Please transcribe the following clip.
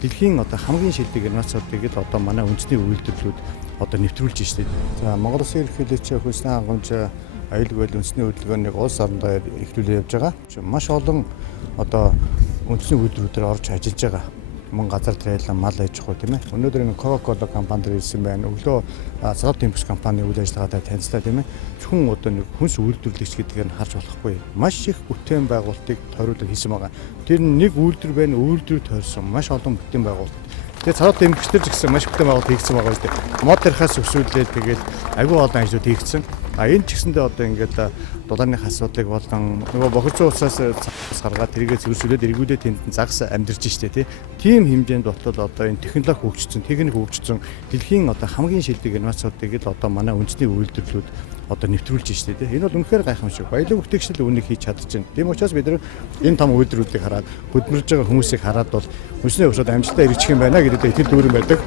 дэлхийн одоо хамгийн шилдэг инновацуудыг л одоо манай үндэсний үйлдвэрлэлүүд одоо нэвтрүүлж штеп. За Монгол Улсын ерөнхийлөгчийн хөлсний хангамж аюулгүй үндэсний хөдөлгөөнийг улс орондоо эхлүүлээ явж байгаа. Маш олон одоо үндэсний үйлдвэрүүдээр орж ажиллаж байгаа. Мөн газар тариалан мал аж ахуй тийм ээ. Өнөөдөр энэ Coca-Cola компанид ирсэн байна. Өглөө Цагаат темпс компани үйл ажиллагаатай танилцлаа тийм ээ. Зөвхөн одоо нэг хүнс үйлдвэрлэгч гэдгийг нь харж болохгүй. Маш их бүтээн байгуулалтыг тойруулаад хийсэн байгаа. Тэр нэг үйлдвэр байна, үйлдвэр тойрсон маш олон бүтээн байгуулалт. Тэгээ Цагаат темпчтэй ч гэсэн маш бүтээн байгуулалт хийгдсэн байгаа үстэй. Модерхаас өсвөлээд тэгээд аюул олон ажлууд хийгдсэн. Энэ ч гэсэндээ одоо ингээд дулааных асуудлыг болон нөгөө бохирдсон улсаас гаргаад тэргээ зөвшөөрөөд эргүүлээд тэнд загас амьдарч штэ тийм хэмжээнд болтол одоо энэ технологи хөгжсөн, техник хөгжсөн дэлхийн одоо хамгийн шилдэг инновацуудыг л одоо манай үндэсний үйлдвэрлэлүүд одоо нэвтрүүлж штэ энэ бол үнэхээр гайхамшиг. Баялаг бүтээгчл үүнийг хийж чадчихна. Тийм учраас бид нар энэ том үйлдвэрүүдийг хараад хөдөлмөрж байгаа хүмүүсийг хараад бол үндэсний өвчнөд амжилтаа эргэж юм байна гэдэг итгэл дүүрэн байдаг.